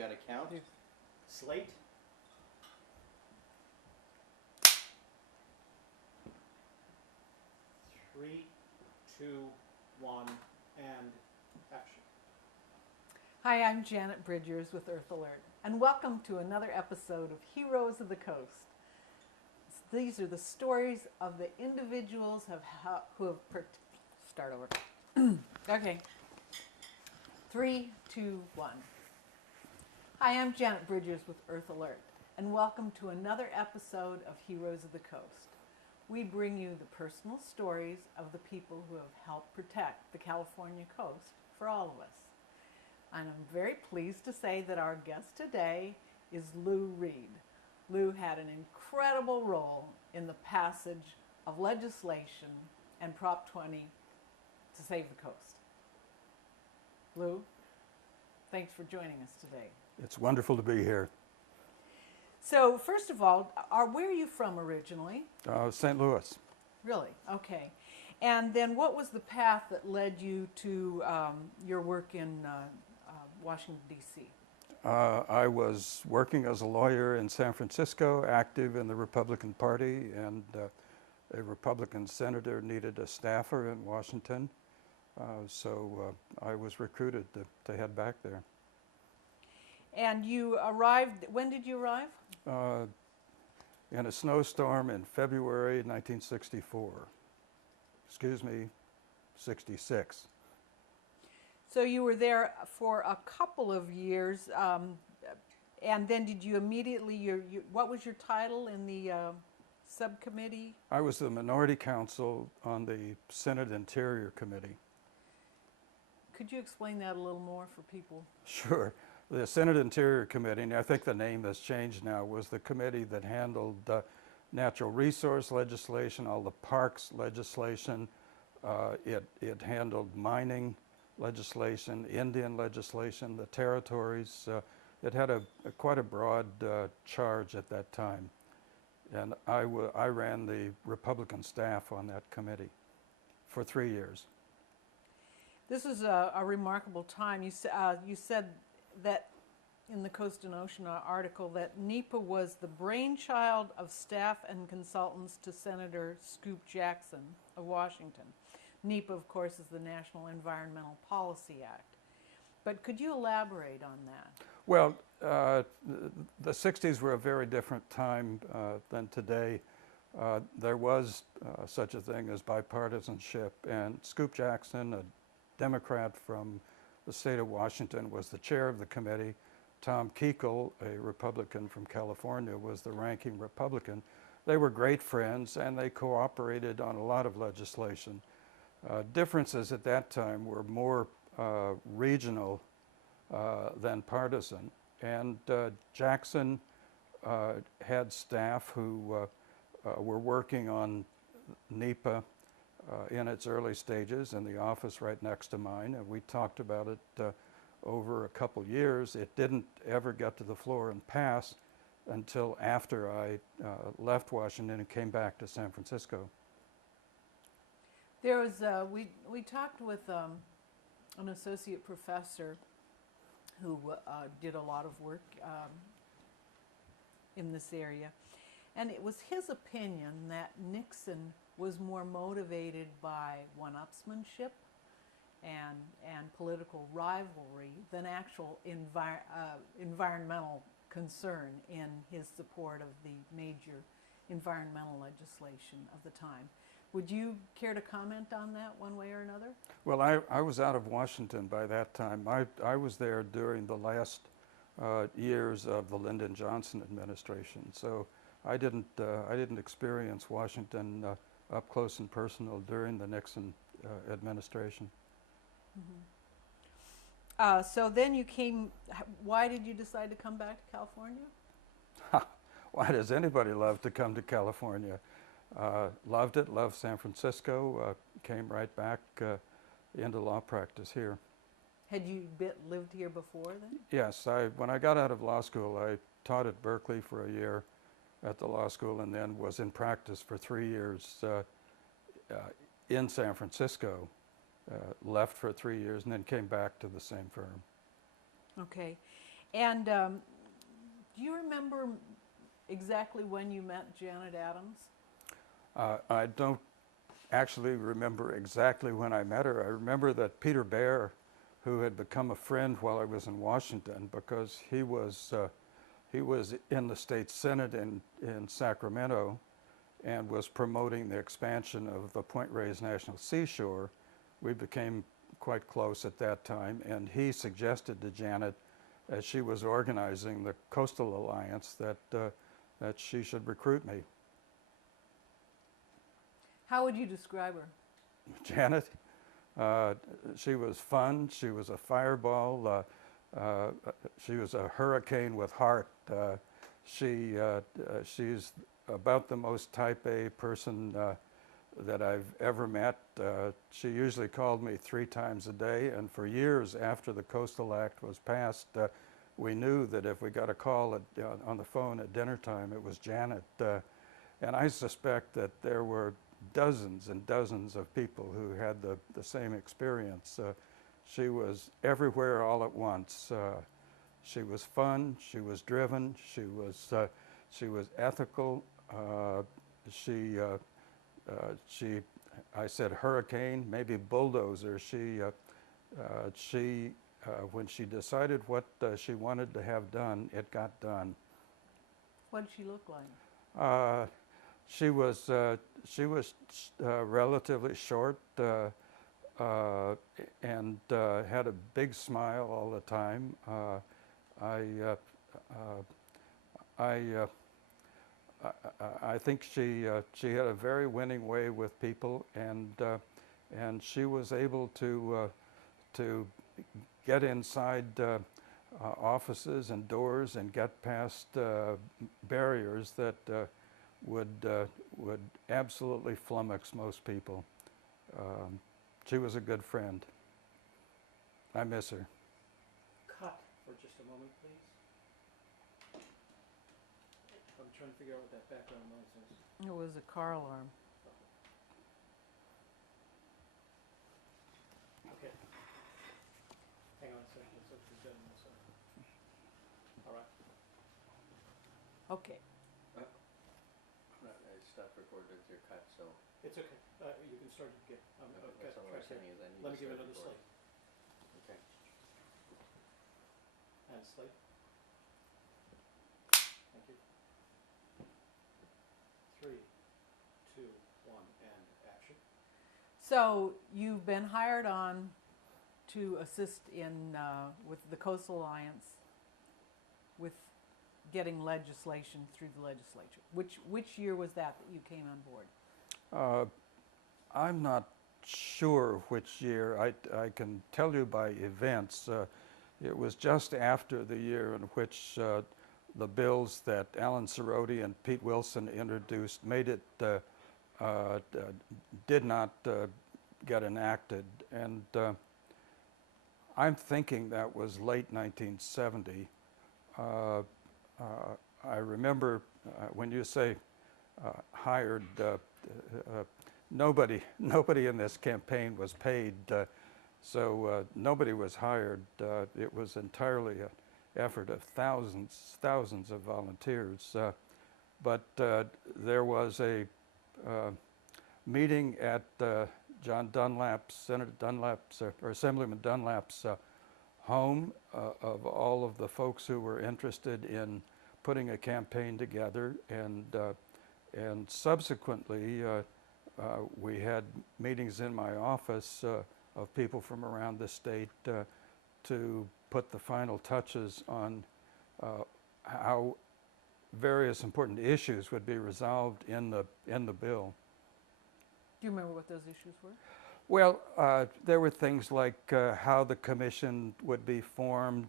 got to count. Slate. Three, two, one, and action. Hi, I'm Janet Bridgers with Earth Alert, and welcome to another episode of Heroes of the Coast. These are the stories of the individuals who have start over. Okay. 3, 2, 1. Hi, I'm Janet Bridgers with Earth Alert, and welcome to another episode of Heroes of the Coast. We bring you the personal stories of the people who have helped protect the California coast for all of us. And I'm very pleased to say that our guest today is Lew Reid. Lew had an incredible role in the passage of legislation and Prop 20 to save the coast. Lew, thanks for joining us today. It's wonderful to be here. So, first of all, where are you from originally? St. Louis. Really? Okay. And then what was the path that led you to your work in Washington, D.C.? I was working as a lawyer in San Francisco, active in the Republican Party, and a Republican senator needed a staffer in Washington. So I was recruited to head back there. And you arrived, when did you arrive? In a snowstorm in February 1964. Excuse me, 66. So you were there for a couple of years, and then did you immediately, what was your title in the subcommittee? I was the minority counsel on the Senate Interior Committee. Could you explain that a little more for people? Sure. The Senate Interior Committee, and I think the name has changed now, was the committee that handled natural resource legislation, all the parks legislation. It handled mining legislation, Indian legislation, the territories. It had quite a broad charge at that time. And I ran the Republican staff on that committee for 3 years. This is a remarkable time. You said that in the Coast and Ocean article that NEPA was the brainchild of staff and consultants to Senator Scoop Jackson of Washington. NEPA, of course, is the National Environmental Policy Act. But could you elaborate on that? Well, the 60s were a very different time than today. There was such a thing as bipartisanship, and Scoop Jackson, a Democrat from the state of Washington, was the chair of the committee. Tom Kuechel, a Republican from California, was the ranking Republican. They were great friends, and they cooperated on a lot of legislation. Differences at that time were more regional than partisan. And Jackson had staff who were working on NEPA in its early stages in the office right next to mine, and we talked about it over a couple years. It didn't ever get to the floor and pass until after I left Washington and came back to San Francisco. There was we talked with an associate professor who did a lot of work in this area, and it was his opinion that Nixon was more motivated by one-upsmanship and political rivalry than actual environmental concern in his support of the major environmental legislation of the time. Would you care to comment on that one way or another? Well, I was out of Washington by that time. I was there during the last years of the Lyndon Johnson administration, so I didn't experience Washington up close and personal during the Nixon administration. Mm-hmm. So then you came, why did you decide to come back to California? Why does anybody love to come to California? Loved it, loved San Francisco, came right back into law practice here. Had you lived here before then? Yes, when I got out of law school, I taught at Berkeley for a year at the law school, and then was in practice for 3 years in San Francisco. Left for 3 years and then came back to the same firm. Okay. And do you remember exactly when you met Janet Adams? I don't actually remember exactly when I met her. I remember that Peter Baer, who had become a friend while I was in Washington, because he was in the state senate in Sacramento and was promoting the expansion of the Point Reyes National Seashore. We became quite close at that time, and he suggested to Janet, as she was organizing the Coastal Alliance, that she should recruit me. How would you describe her? Janet, she was fun. She was a fireball. She was a hurricane with heart. She's about the most type A person that I've ever met. She usually called me 3 times a day, and for years after the Coastal Act was passed, we knew that if we got a call on the phone at dinner time, it was Janet. And I suspect that there were dozens and dozens of people who had the same experience. She was everywhere all at once. She was fun. She was driven. She was ethical. I said hurricane, maybe bulldozer. When she decided what she wanted to have done, it got done. What did she look like? She was relatively short and had a big smile all the time. I think she had a very winning way with people, and she was able to get inside offices and doors and get past barriers that would absolutely flummox most people. She was a good friend. I miss her. Cut for just a moment, please. I'm trying to figure out what that background noise is. It was a car alarm. Okay. Hang on a second. Let's look for Jen in a second. All right. Okay. I stopped recording with your cut, so It's okay. You can start again. that's all I was saying is I need Let me to give you start another recording. slate. Okay. And slate. Thank you. 3, 2, 1, and action. So you've been hired on to assist in with the Coastal Alliance with getting legislation through the legislature. Which year was that you came on board? I'm not sure which year. I can tell you by events. It was just after the year in which the bills that Alan Cerroti and Pete Wilson introduced made it did not get enacted, and I'm thinking that was late 1970. I remember when you say hired, nobody in this campaign was paid, so nobody was hired. It was entirely an effort of thousands of volunteers. But there was a meeting at John Dunlap's, Senator Dunlap's, or Assemblyman Dunlap's home of all of the folks who were interested in putting a campaign together, and subsequently we had meetings in my office of people from around the state to put the final touches on how various important issues would be resolved in the bill. Do you remember what those issues were? Well, there were things like how the commission would be formed,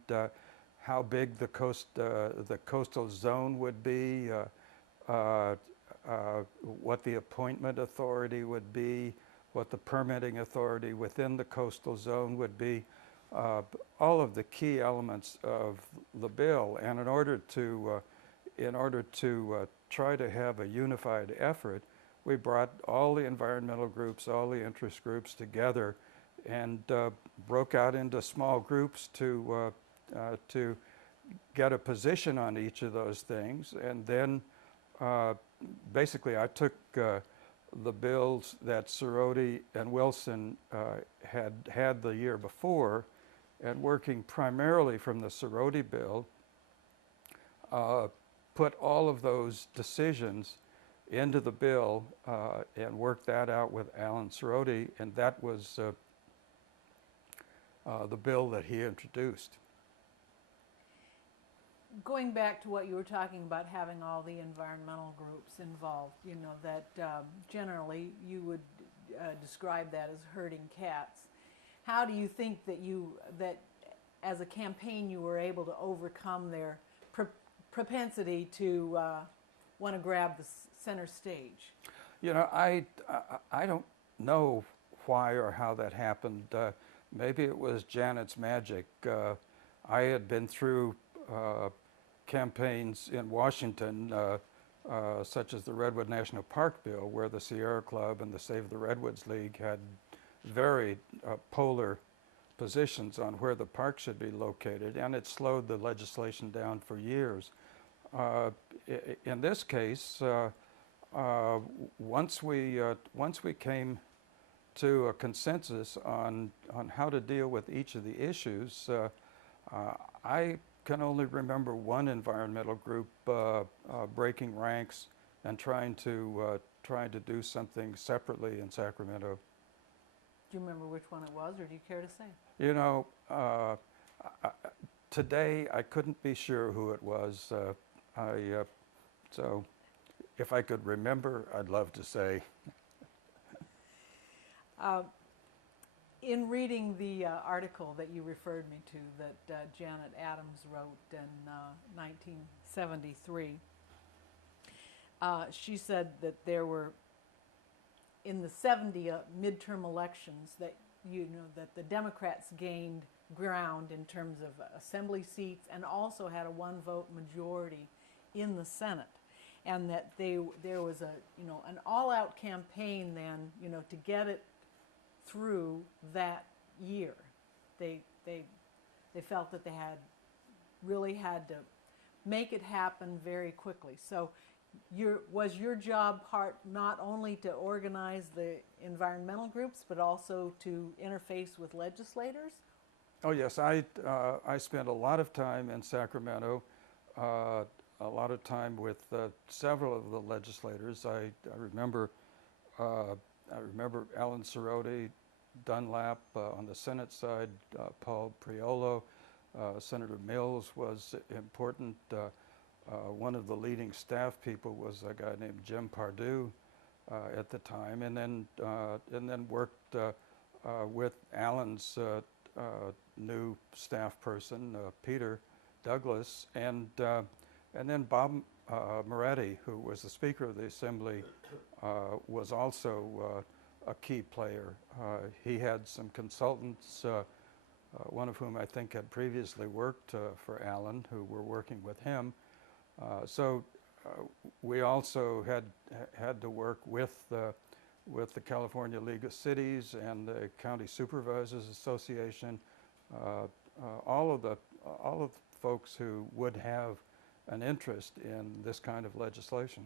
how big the coastal zone would be, what the appointment authority would be, what the permitting authority within the coastal zone would be, all of the key elements of the bill. And in order to try to have a unified effort, we brought all the environmental groups, all the interest groups together, and broke out into small groups to get a position on each of those things, and then basically I took the bills that Cerroti and Wilson had the year before, and working primarily from the Cerroti bill, put all of those decisions into the bill and worked that out with Alan Cerroti, and that was the bill that he introduced. Going back to what you were talking about, having all the environmental groups involved, you know, that generally you would describe that as herding cats. How do you think that as a campaign you were able to overcome their propensity to want to grab the center stage? You know, I don't know why or how that happened. Maybe it was Janet's magic. I had been through campaigns in Washington, such as the Redwood National Park bill, where the Sierra Club and the Save the Redwoods League had very polar positions on where the park should be located, and it slowed the legislation down for years. In this case, once we came to a consensus on how to deal with each of the issues, I can only remember one environmental group breaking ranks and trying to do something separately in Sacramento. Do you remember which one it was, or do you care to say? You know, today I couldn't be sure who it was. So if I could remember, I'd love to say. In reading the article that you referred me to that Janet Adams wrote in 1973, she said that there were, in the 70 midterm elections, that that the Democrats gained ground in terms of assembly seats and also had a one-vote majority in the Senate, and that there was an all-out campaign then to get it through that year. They felt that they really had to make it happen very quickly. So was your job part not only to organize the environmental groups but also to interface with legislators? Oh yes, I spent a lot of time in Sacramento, a lot of time with several of the legislators. I remember Alan Cerroti, Dunlap on the Senate side, Paul Priolo, Senator Mills was important. One of the leading staff people was a guy named Jim Pardue at the time, and then worked with Alan's new staff person, Peter Douglas, and then Bob Moretti, who was the Speaker of the Assembly, was also a key player. He had some consultants, one of whom I think had previously worked for Alan, who were working with him. So we also had to work with the California League of Cities and the County Supervisors Association, all of the folks who would have an interest in this kind of legislation.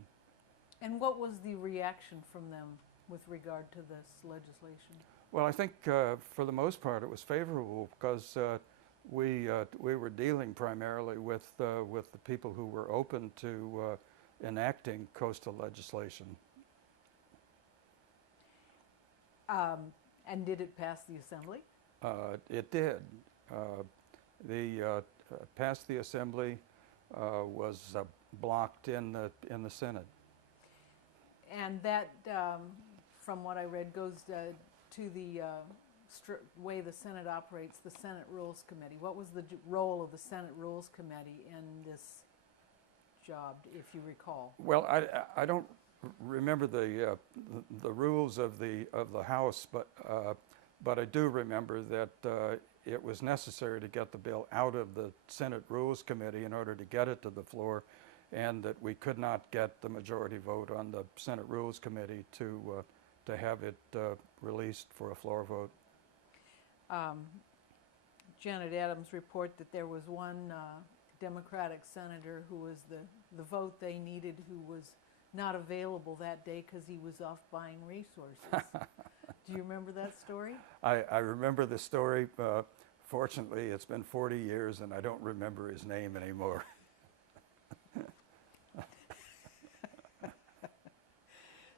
And what was the reaction from them with regard to this legislation? Well, I think for the most part it was favorable, because we were dealing primarily with the people who were open to enacting coastal legislation. And did it pass the Assembly? It did. Passed the Assembly, was blocked in the Senate. And that, from what I read, goes to the way the Senate operates, the Senate Rules Committee. What was the role of the Senate Rules Committee in this job, if you recall? Well, I don't remember the rules of the House, but I do remember that it was necessary to get the bill out of the Senate Rules Committee in order to get it to the floor, and that we could not get the majority vote on the Senate Rules Committee to have it released for a floor vote. Janet Adams report that there was one Democratic senator who was the vote they needed, who was not available that day because he was off buying resources. Do you remember that story? I remember the story. Fortunately, it's been 40 years and I don't remember his name anymore.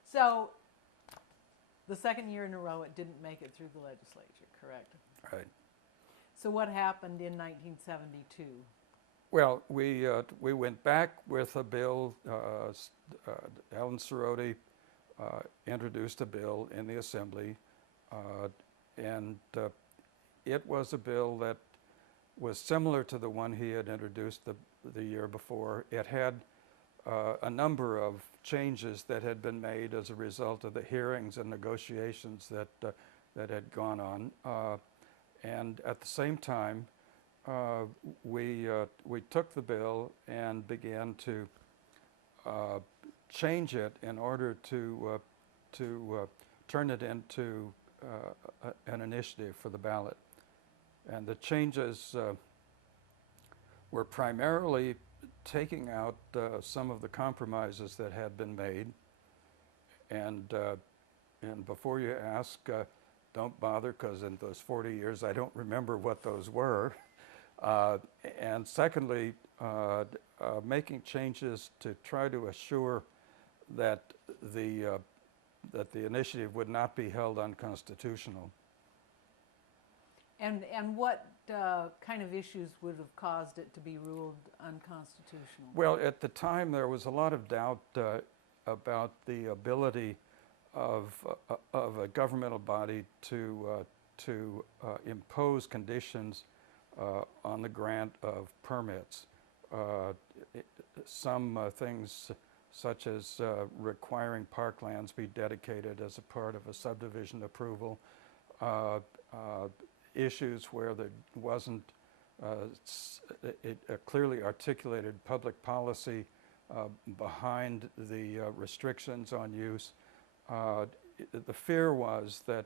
So, the second year in a row, it didn't make it through the legislature, correct? Right. So what happened in 1972? Well, we went back with a bill. Alan Cerroti introduced a bill in the Assembly, and it was a bill that was similar to the one he had introduced the year before. It had a number of changes that had been made as a result of the hearings and negotiations that had gone on, and at the same time, we took the bill and began to change it in order to turn it into an initiative for the ballot. And the changes were primarily taking out some of the compromises that had been made. And before you ask, don't bother, because in those 40 years I don't remember what those were. And secondly, making changes to try to assure that the initiative would not be held unconstitutional. And what kind of issues would have caused it to be ruled unconstitutional? Well, at the time there was a lot of doubt about the ability of a governmental body to impose conditions on the grant of permits. Some things such as requiring parklands be dedicated as a part of a subdivision approval, issues where there wasn't a clearly articulated public policy behind the restrictions on use. The fear was that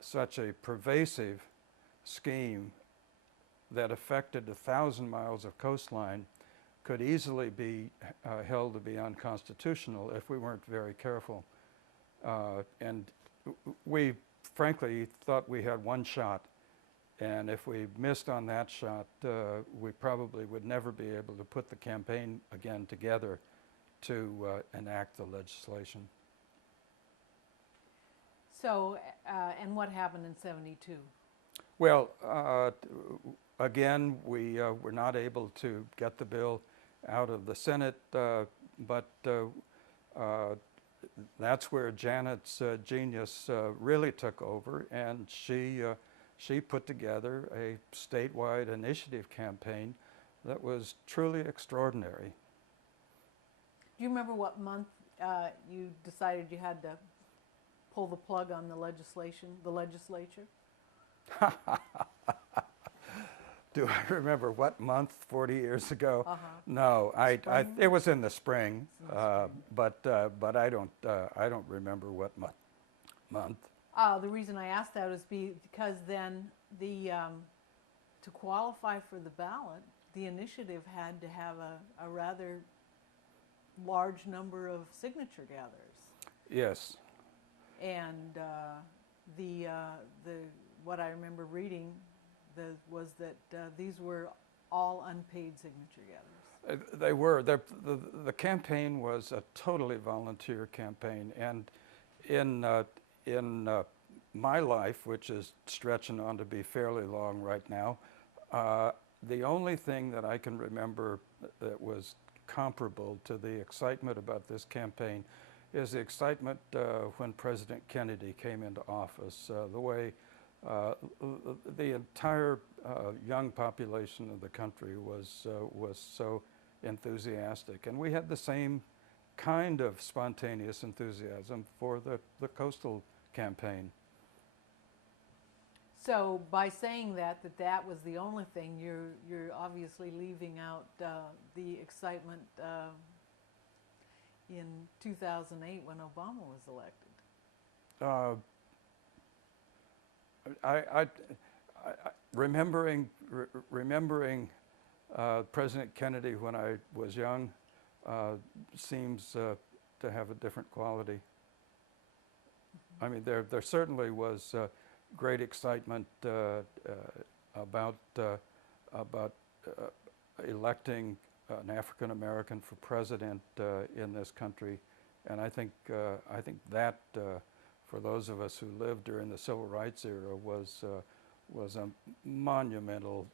such a pervasive scheme that affected 1,000 miles of coastline could easily be held to be unconstitutional if we weren't very careful. And we frankly thought we had one shot, and if we missed on that shot, we probably would never be able to put the campaign again together to enact the legislation. So, and what happened in '72? Well, again, we were not able to get the bill out of the Senate, but that's where Janet's genius really took over, and she put together a statewide initiative campaign that was truly extraordinary. Do you remember what month you decided you had to pull the plug on the legislature? Do I remember what month 40 years ago? Uh-huh. No, it was in the spring, Spring. but I don't remember what month. The reason I asked that is because then to qualify for the ballot, the initiative had to have a rather large number of signature gatherers. Yes. And what I remember reading was that these were all unpaid signature gatherers. They were. The campaign was a totally volunteer campaign, and in my life, which is stretching on to be fairly long right now, the only thing that I can remember that was comparable to the excitement about this campaign is the excitement when President Kennedy came into office. The way the entire young population of the country was so enthusiastic, and we had the same kind of spontaneous enthusiasm for the coastal campaign. So by saying that was the only thing, you're obviously leaving out the excitement in 2008 when Obama was elected. remembering President Kennedy when I was young seems to have a different quality. I mean, there certainly was great excitement about electing an African American for president in this country, and I think that for those of us who lived during the Civil Rights era was a monumental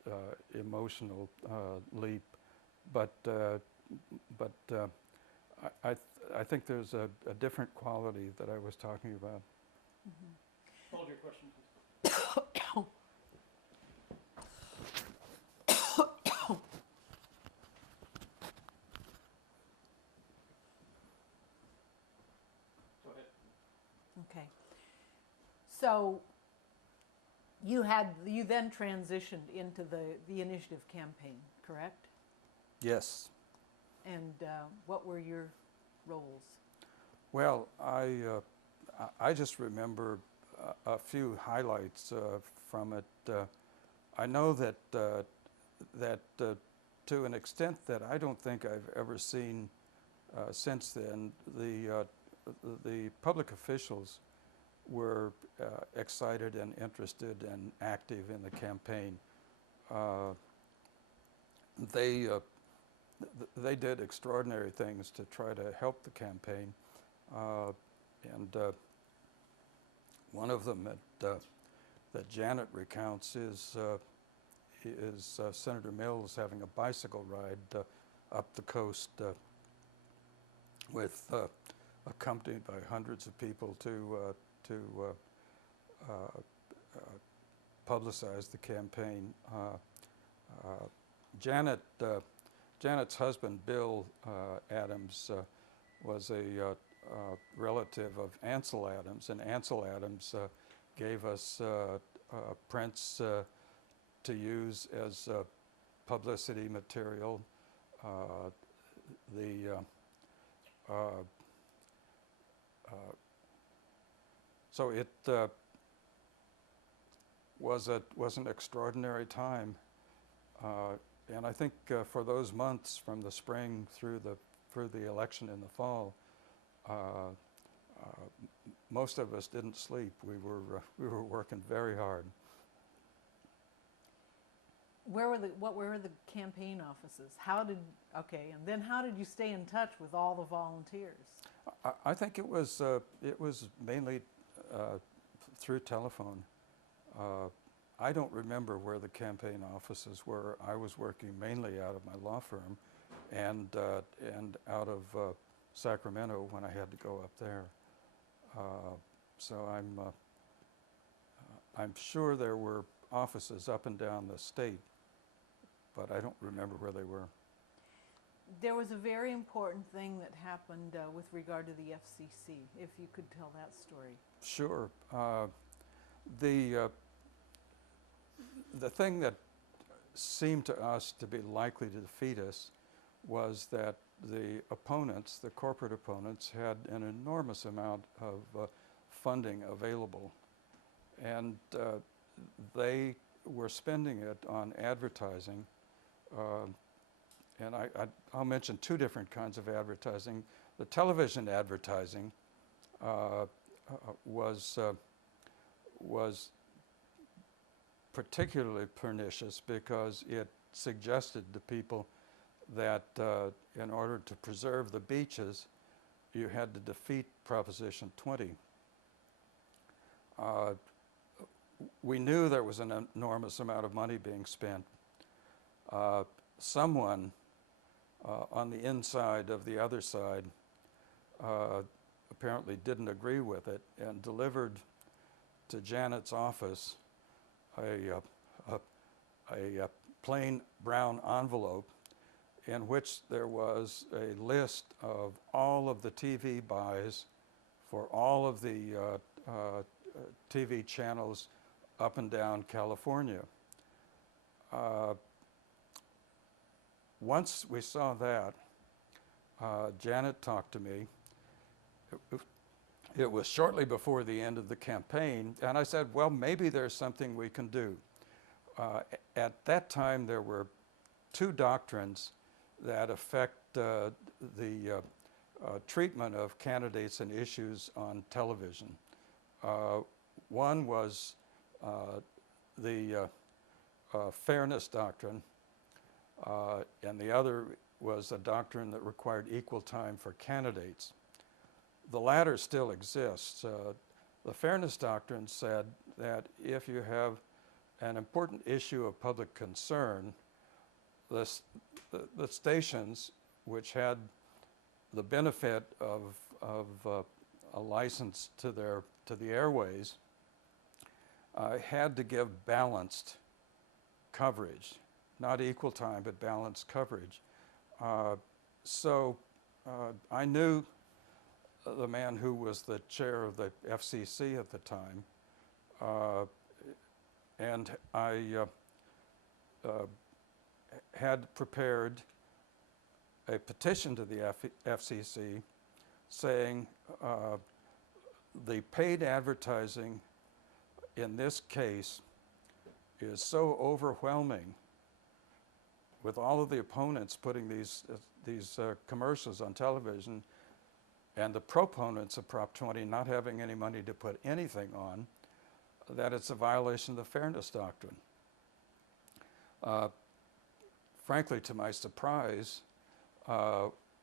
emotional leap, but I think there's a different quality that I was talking about. Hold your question, please. Go ahead. Okay. So you then transitioned into the initiative campaign, correct? Yes. And what were your roles? Well, I just remember a few highlights from it. I know that to an extent that I don't think I've ever seen since then, the public officials were excited and interested and active in the campaign. They did extraordinary things to try to help the campaign, and one of them that Janet recounts is Senator Mills having a bicycle ride up the coast with accompanied by hundreds of people to publicize the campaign. Janet's husband, Bill Adams, was a relative of Ansel Adams, and Ansel Adams gave us prints to use as publicity material. So it was an extraordinary time, and I think for those months from the spring through the election in the fall, most of us didn't sleep. We were working very hard. What were the campaign offices? And then how did you stay in touch with all the volunteers? I think it was mainly through telephone. I don't remember where the campaign offices were. I was working mainly out of my law firm, and out of Sacramento when I had to go up there. So I'm sure there were offices up and down the state, but I don't remember where they were. There was a very important thing that happened with regard to the FCC, if you could tell that story. Sure. The thing that seemed to us to be likely to defeat us was that the opponents, the corporate opponents, had an enormous amount of funding available, and they were spending it on advertising. And I'll mention two different kinds of advertising. The television advertising was particularly pernicious because it suggested to people that in order to preserve the beaches, you had to defeat Proposition 20. We knew there was an enormous amount of money being spent. Someone on the inside of the other side apparently didn't agree with it and delivered to Janet's office a plain brown envelope in which there was a list of all of the TV buys for all of the TV channels up and down California. Once we saw that, Janet talked to me. It was shortly before the end of the campaign, and I said, well, maybe there's something we can do. At that time, there were two doctrines that affect the treatment of candidates and issues on television. One was the fairness doctrine, and the other was a doctrine that required equal time for candidates. The latter still exists. The fairness doctrine said that if you have an important issue of public concern, the stations which had the benefit of a license to the airways had to give balanced coverage, not equal time, but balanced coverage. So I knew the man who was the chair of the FCC at the time, and I had prepared a petition to the FCC saying the paid advertising in this case is so overwhelming, with all of the opponents putting these commercials on television and the proponents of Prop 20 not having any money to put anything on, that it's a violation of the fairness doctrine. Frankly, to my surprise,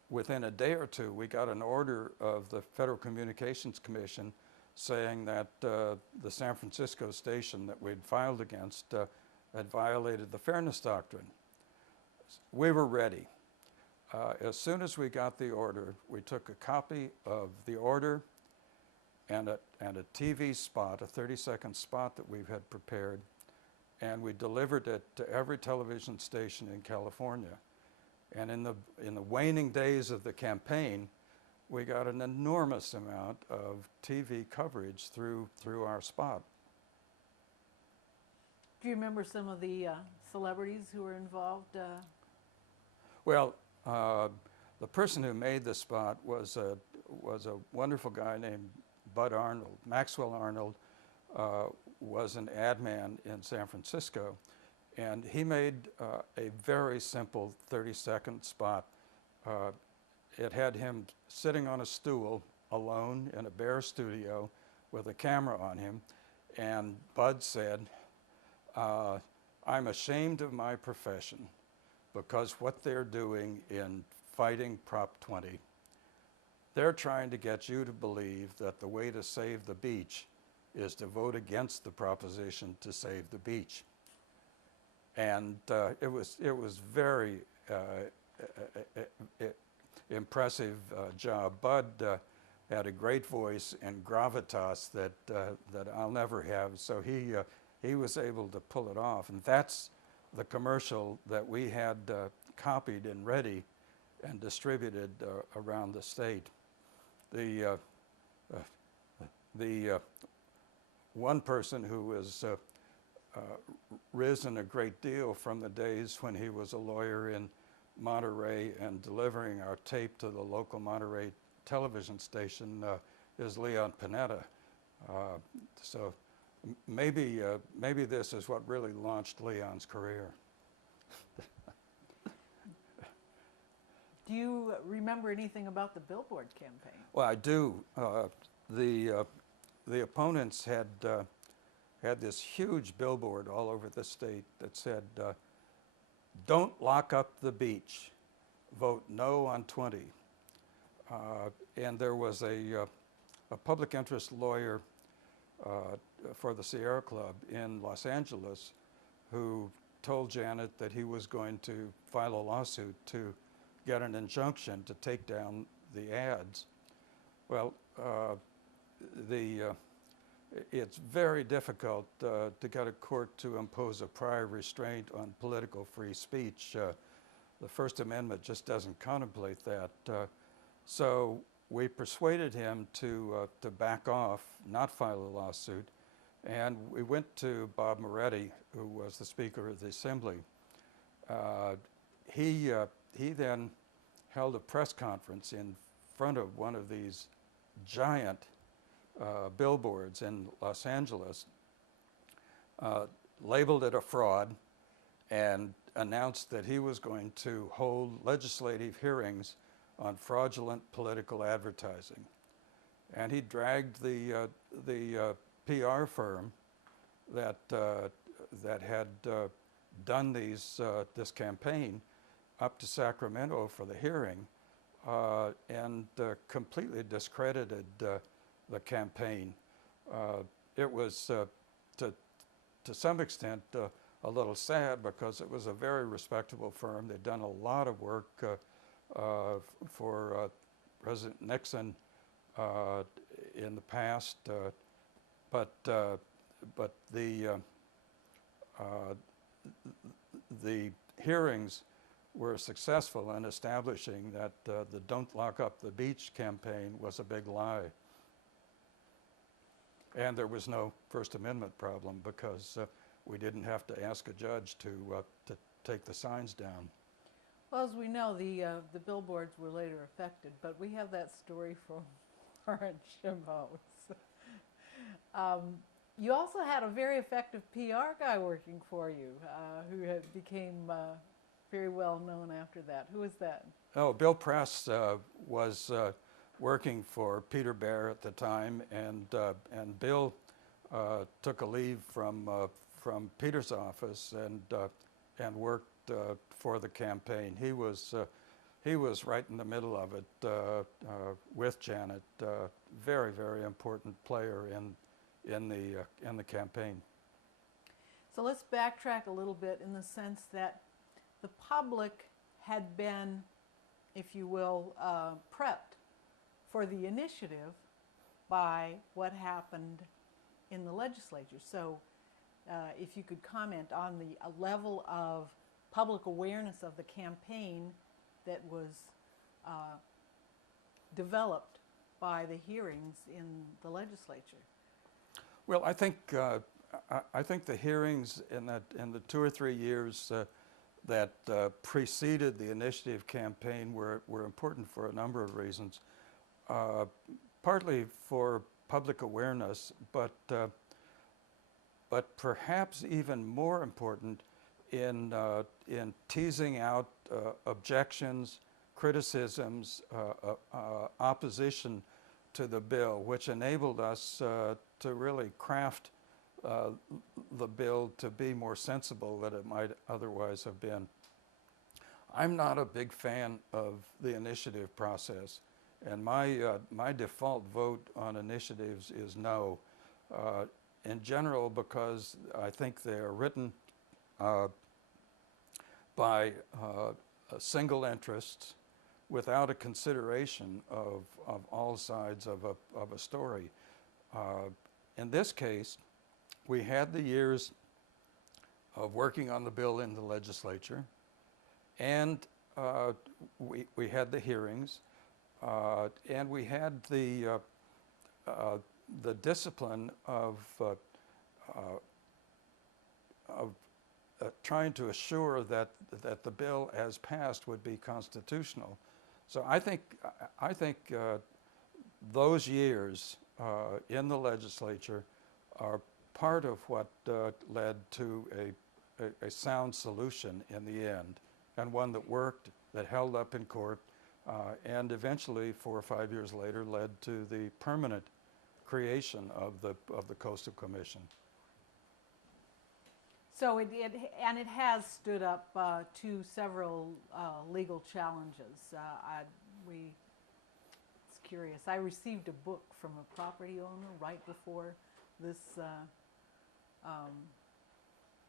within a day or two, we got an order of the Federal Communications Commission saying that the San Francisco station that we'd filed against had violated the fairness doctrine. We were ready. As soon as we got the order, we took a copy of the order and a TV spot, a 30-second spot that we had prepared, and we delivered it to every television station in California. And in the waning days of the campaign, we got an enormous amount of TV coverage through our spot. Do you remember some of the celebrities who were involved? Well, the person who made the spot was a wonderful guy named Bud Arnold. Maxwell Arnold was an ad man in San Francisco, and he made a very simple 30-second spot. It had him sitting on a stool alone in a bare studio with a camera on him, and Bud said, "I'm ashamed of my profession because what they're doing in fighting Prop 20, they're trying to get you to believe that the way to save the beach is to vote against the proposition to save the beach." And it was very impressive job. Bud had a great voice and gravitas that I'll never have. So he was able to pull it off, and that's the commercial that we had copied and ready and distributed around the state. The one person who has risen a great deal from the days when he was a lawyer in Monterey and delivering our tape to the local Monterey television station is Leon Panetta. So maybe this is what really launched Leon's career. Do you remember anything about the billboard campaign? Well, I do. The opponents had this huge billboard all over the state that said, "Don't lock up the beach. Vote no on 20." And there was a public interest lawyer for the Sierra Club in Los Angeles who told Janet that he was going to file a lawsuit to get an injunction to take down the ads. Well, it's very difficult to get a court to impose a prior restraint on political free speech. The First Amendment just doesn't contemplate that. So we persuaded him to back off, not file a lawsuit, and we went to Bob Moretti, who was the Speaker of the Assembly. He then held a press conference in front of one of these giant billboards in Los Angeles, labeled it a fraud and announced that he was going to hold legislative hearings on fraudulent political advertising. And he dragged the PR firm that had done this campaign up to Sacramento for the hearing, and completely discredited the campaign. It was, to some extent, a little sad, because it was a very respectable firm. They'd done a lot of work for President Nixon in the past, but the hearings were successful in establishing that the Don't Lock Up the Beach campaign was a big lie. And there was no First Amendment problem, because we didn't have to ask a judge to take the signs down. Well, as we know, the billboards were later affected, but we have that story from Orange Mouse. You also had a very effective PR guy working for you, who became very well known after that. Who was that? Oh, Bill Press was working for Peter Bear at the time, and Bill took a leave from Peter's office and worked for the campaign. He was right in the middle of it with Janet. Very, very important player in the campaign. So let's backtrack a little bit, in the sense that the public had been, if you will, prepped for the initiative by what happened in the legislature. So if you could comment on the level of public awareness of the campaign that was developed by the hearings in the legislature. Well, I think the hearings in the 2 or 3 years that preceded the initiative campaign were important for a number of reasons. Partly for public awareness, but perhaps even more important in teasing out objections, criticisms, opposition to the bill, which enabled us to really craft the bill to be more sensible than it might otherwise have been. I'm not a big fan of the initiative process, and my default vote on initiatives is no. In general, because I think they are written by single interests without a consideration of all sides of a story. In this case, we had the years of working on the bill in the legislature, and we had the hearings, and we had the discipline of trying to assure that the bill as passed would be constitutional. So I think those years in the legislature are part of what led to a sound solution in the end, and one that worked, that held up in court, and eventually 4 or 5 years later led to the permanent creation of the Coastal Commission. So it has stood up to several legal challenges. It's curious. I received a book from a property owner right before this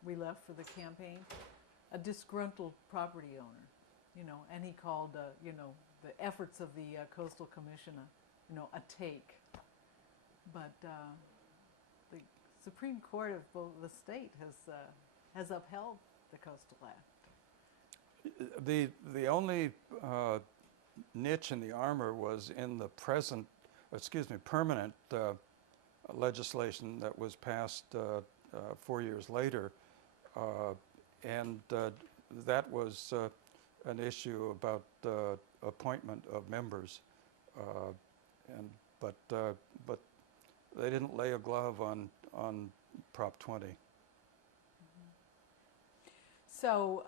we left for the campaign. A disgruntled property owner, and he called the efforts of the Coastal Commission a take. But the Supreme Court of both the state has upheld the Coastal Act. The only niche in the armor was in the permanent legislation that was passed 4 years later, and that was an issue about appointment of members, but they didn't lay a glove on Prop 20. So,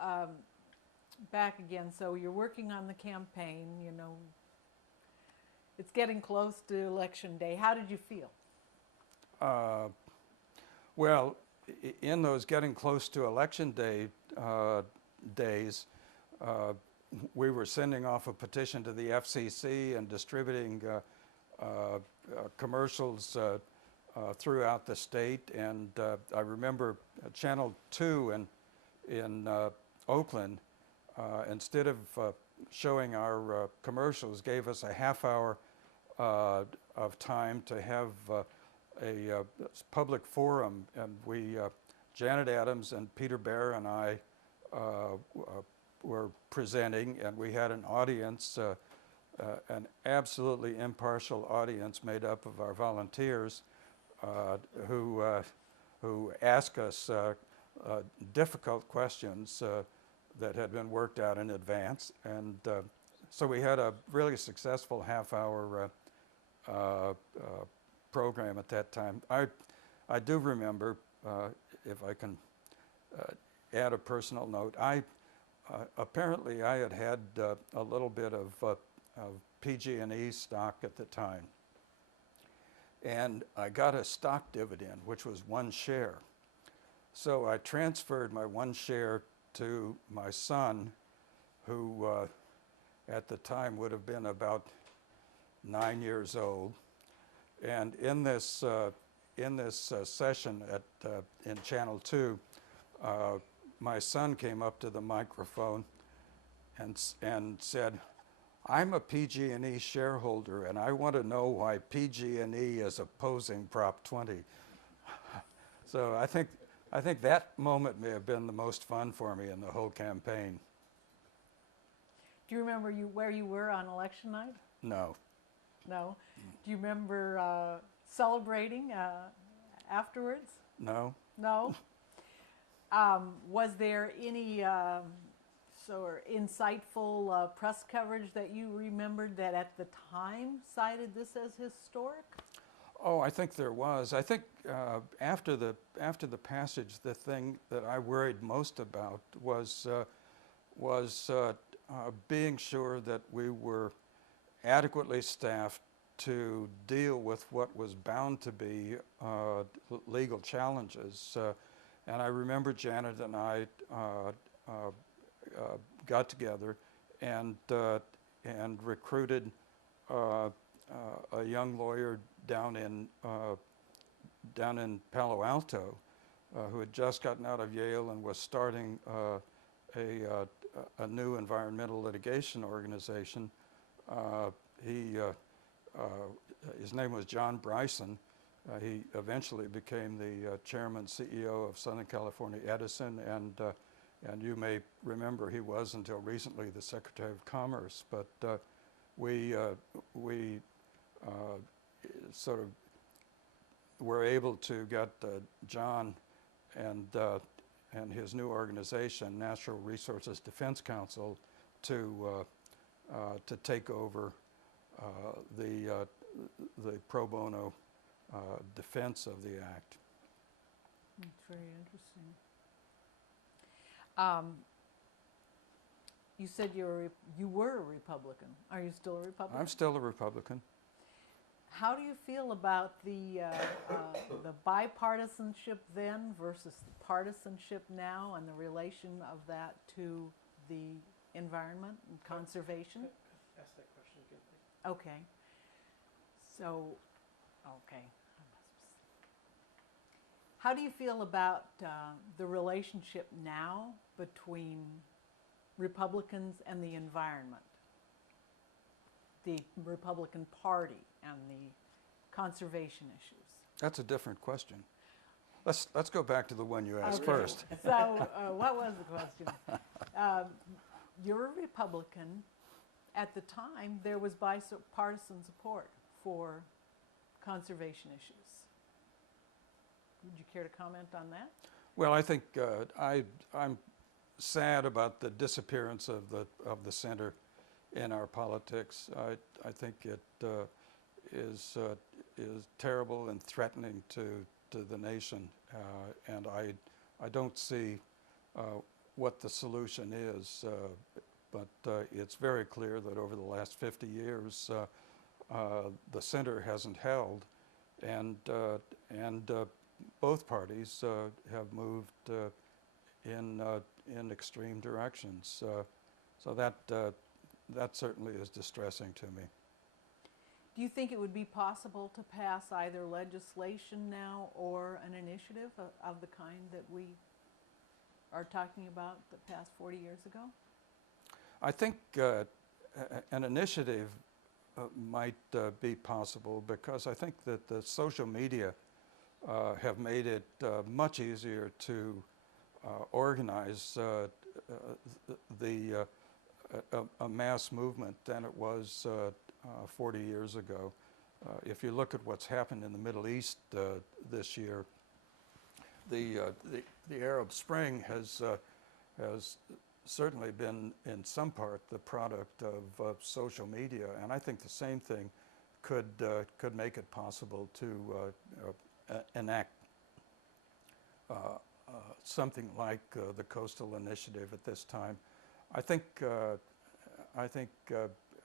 back again, so you're working on the campaign, you know, it's getting close to Election Day. How did you feel? Well, in those getting close to Election Day days, we were sending off a petition to the FCC and distributing commercials throughout the state. And I remember Channel 2 in Oakland, instead of showing our commercials, gave us a half hour of time to have a public forum. And we, Janet Adams and Peter Bear and I were presenting, and we had an audience, an absolutely impartial audience made up of our volunteers who asked us difficult questions that had been worked out in advance. And so we had a really successful half-hour program at that time. I do remember, if I can add a personal note, apparently I had a little bit of PG&E stock at the time. And I got a stock dividend, which was 1 share. So I transferred my 1 share to my son, who at the time would have been about 9 years old. And in this session in Channel 2, my son came up to the microphone and said, "I'm a PG&E shareholder, and I want to know why PG&E is opposing Prop 20." So I think that moment may have been the most fun for me in the whole campaign. Do you remember where you were on election night? No. No. Do you remember celebrating afterwards? No. No. Was there any sort of insightful press coverage that you remembered that at the time cited this as historic? Oh, I think there was. I think after the passage, the thing that I worried most about was being sure that we were adequately staffed to deal with what was bound to be legal challenges. And I remember Janet and I got together and recruited a young lawyer down in Palo Alto who had just gotten out of Yale and was starting a new environmental litigation organization. His name was John Bryson. He eventually became the chairman CEO of Southern California Edison, and you may remember he was until recently the Secretary of Commerce. But we sort of were able to get John and his new organization, Natural Resources Defense Council, to take over the pro bono defense of the act. That's very interesting. You said you were a Republican. Are you still a Republican? I'm still a Republican. How do you feel about the bipartisanship then versus the partisanship now, and the relation of that to the environment and conservation? Ask that question again, please. Okay. So, okay. How do you feel about the relationship now between Republicans and the environment, the Republican Party and the conservation issues? That's a different question. Let's go back to the one you asked Okay. first. So, what was the question? You're a Republican. At the time, there was bipartisan support for conservation issues. Would you care to comment on that? Well, I think I'm sad about the disappearance of the center in our politics. I think it is terrible and threatening to the nation, and I don't see what the solution is, but it's very clear that over the last 50 years, the center hasn't held, and both parties have moved in extreme directions. So that certainly is distressing to me. Do you think it would be possible to pass either legislation now or an initiative of the kind that we are talking about that passed 40 years ago? I think an initiative might be possible, because I think that the social media have made it much easier to organize a mass movement than it was 40 years ago. If you look at what's happened in the Middle East this year, the Arab Spring has certainly been, in some part, the product of social media, and I think the same thing could make it possible to enact something like the Coastal Initiative at this time. I think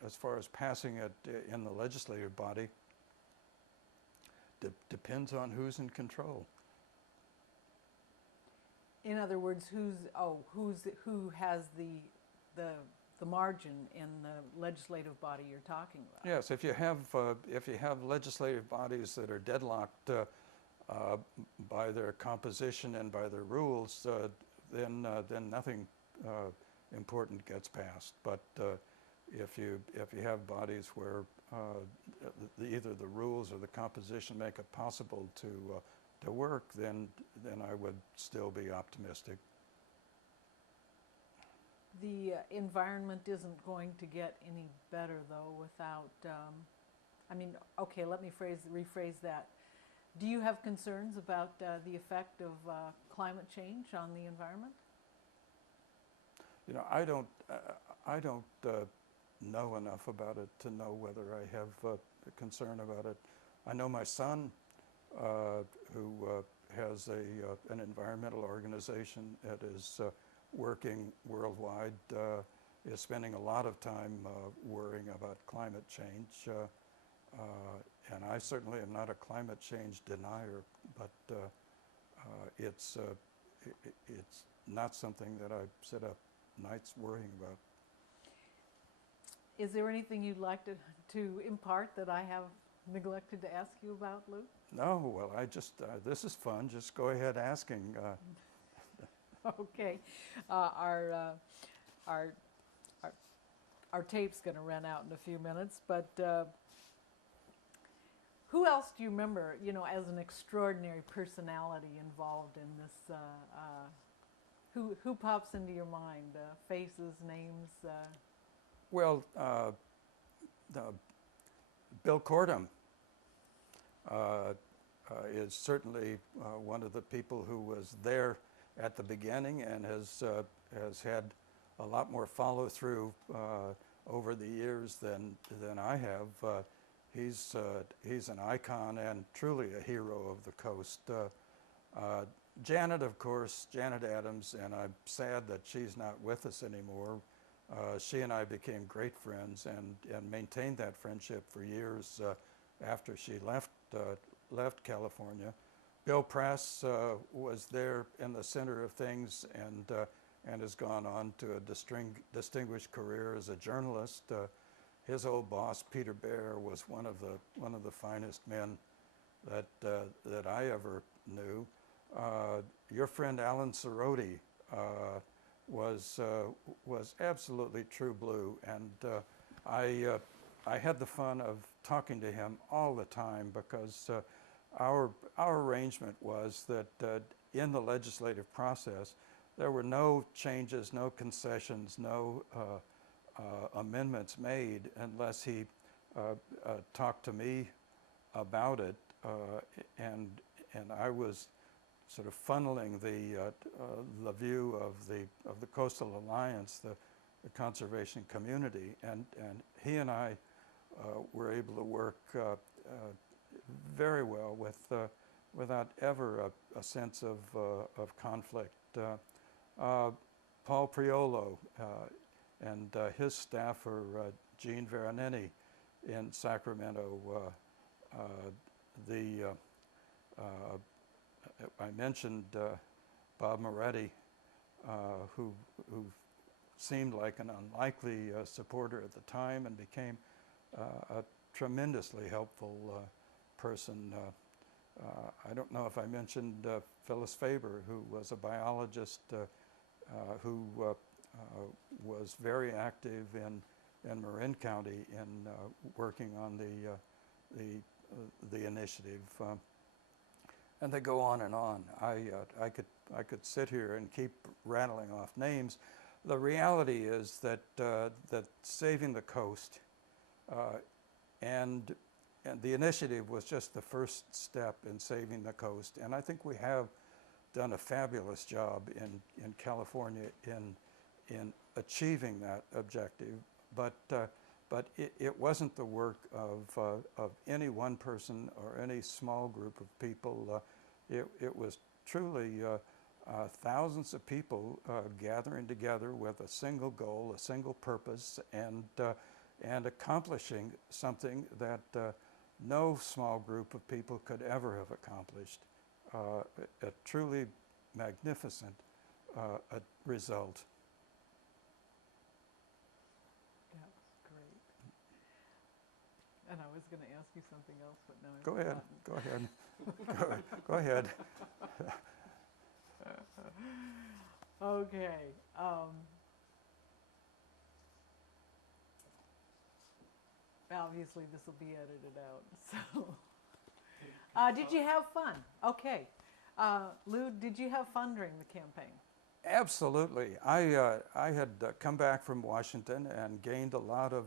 as far as passing it in the legislative body, depends on who's in control. In other words, who has the margin in the legislative body you're talking about? Yes, if you have legislative bodies that are deadlocked by their composition and by their rules, then nothing important gets passed. But if you have bodies where either the rules or the composition make it possible to work, then I would still be optimistic. The environment isn't going to get any better, though, without, okay, let me rephrase that. Do you have concerns about the effect of climate change on the environment? You know, I don't know enough about it to know whether I have a concern about it. I know my son, who has an environmental organization that is working worldwide, is spending a lot of time worrying about climate change. And I certainly am not a climate change denier, but it's not something that I sit up nights worrying about. Is there anything you'd like to impart that I have neglected to ask you about, Lew? No, well, this is fun. Just go ahead asking. Okay. Our tape's going to run out in a few minutes, but who else do you remember, as an extraordinary personality involved in this? Who pops into your mind? Faces, names? Well, Bill Cordham is certainly one of the people who was there at the beginning and has had a lot more follow through over the years than I have. He's an icon and truly a hero of the coast. Janet, of course, Janet Adams, and I'm sad that she's not with us anymore. She and I became great friends and maintained that friendship for years after she left California. Bill Press was there in the center of things and has gone on to a distinguished career as a journalist. His old boss, Peter Bear, was one of the finest men that I ever knew. Your friend Alan Cerroti was absolutely true blue, and I had the fun of talking to him all the time, because our arrangement was that in the legislative process there were no changes, no concessions, no amendments made unless he talked to me about it, and I was sort of funneling the view of the Coastal Alliance, the conservation community, and he and I were able to work very well without ever a sense of conflict. Paul Priolo and his staffer, Gene Veronini in Sacramento. I mentioned Bob Moretti, who seemed like an unlikely supporter at the time and became a tremendously helpful person. I don't know if I mentioned Phyllis Faber, who was a biologist who was very active in Marin County in working on the initiative. And they go on and on. I could sit here and keep rattling off names. The reality is that that saving the coast and the initiative was just the first step in saving the coast. And I think we have done a fabulous job in California in achieving that objective. But it wasn't the work of any one person or any small group of people. It was truly thousands of people gathering together with a single goal, a single purpose, and accomplishing something that no small group of people could ever have accomplished. A truly magnificent result. That was great. And I was going to ask you something else, but no. Go ahead. Go ahead. Go ahead. Okay. Obviously, this will be edited out. So, did you have fun? Okay. Lew, did you have fun during the campaign? Absolutely. I had come back from Washington and gained a lot of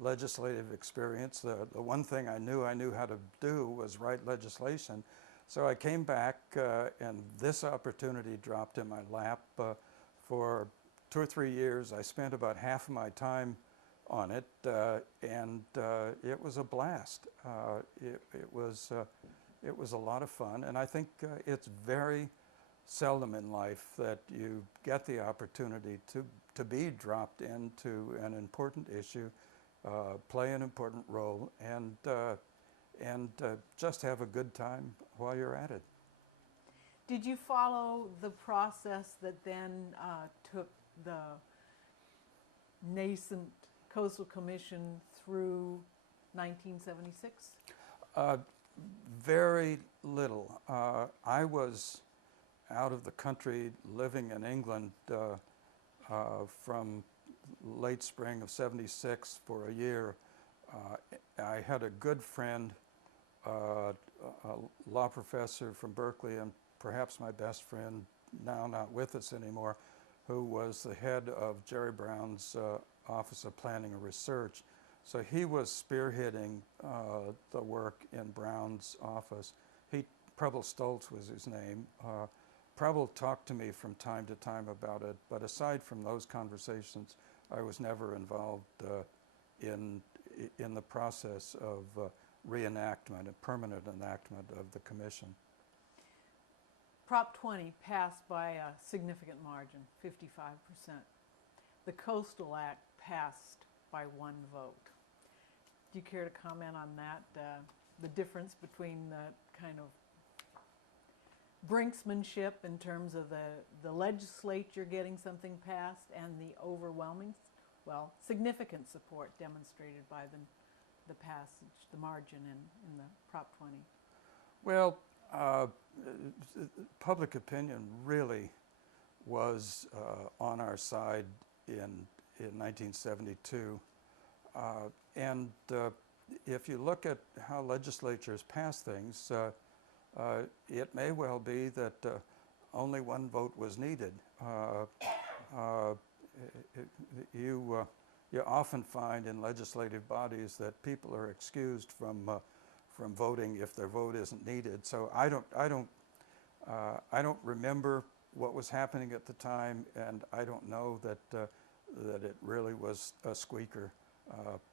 legislative experience. The one thing I knew how to do was write legislation. So I came back and this opportunity dropped in my lap. For 2 or 3 years, I spent about half of my time on it, and it was a blast. It was a lot of fun, and I think it's very seldom in life that you get the opportunity to be dropped into an important issue, play an important role, and just have a good time while you're at it. Did you follow the process that then took the nascent Coastal Commission through 1976? Very little. I was out of the country living in England from late spring of '76 for a year. I had a good friend, a law professor from Berkeley, and perhaps my best friend, now not with us anymore, who was the head of Jerry Brown's Office of Planning and Research. So he was spearheading the work in Brown's office. Preble Stoltz was his name. Preble talked to me from time to time about it, but aside from those conversations, I was never involved in the process of reenactment, a permanent enactment of the commission. Prop 20 passed by a significant margin, 55%. The Coastal Act passed by 1 vote. Do you care to comment on that, the difference between the kind of brinksmanship in terms of the legislature getting something passed and the overwhelming, significant support demonstrated by the passage, the margin in the Prop 20? Well, public opinion really was on our side in 1972. And if you look at how legislatures pass things, it may well be that only 1 vote was needed. You often find in legislative bodies that people are excused from voting if their vote isn't needed. So I don't remember what was happening at the time, and I don't know that it really was a squeaker.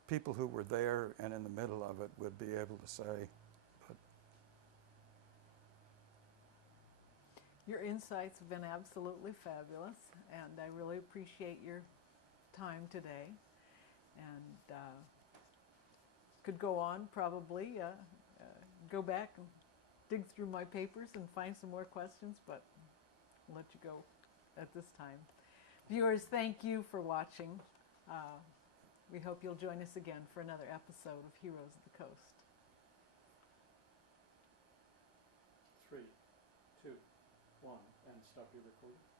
People who were there and in the middle of it would be able to say. But your insights have been absolutely fabulous, and I really appreciate your time today. And could go on probably, go back and dig through my papers and find some more questions, but I'll let you go at this time. Viewers, thank you for watching. We hope you'll join us again for another episode of Heroes of the Coast. 3, 2, 1, and stop your recording.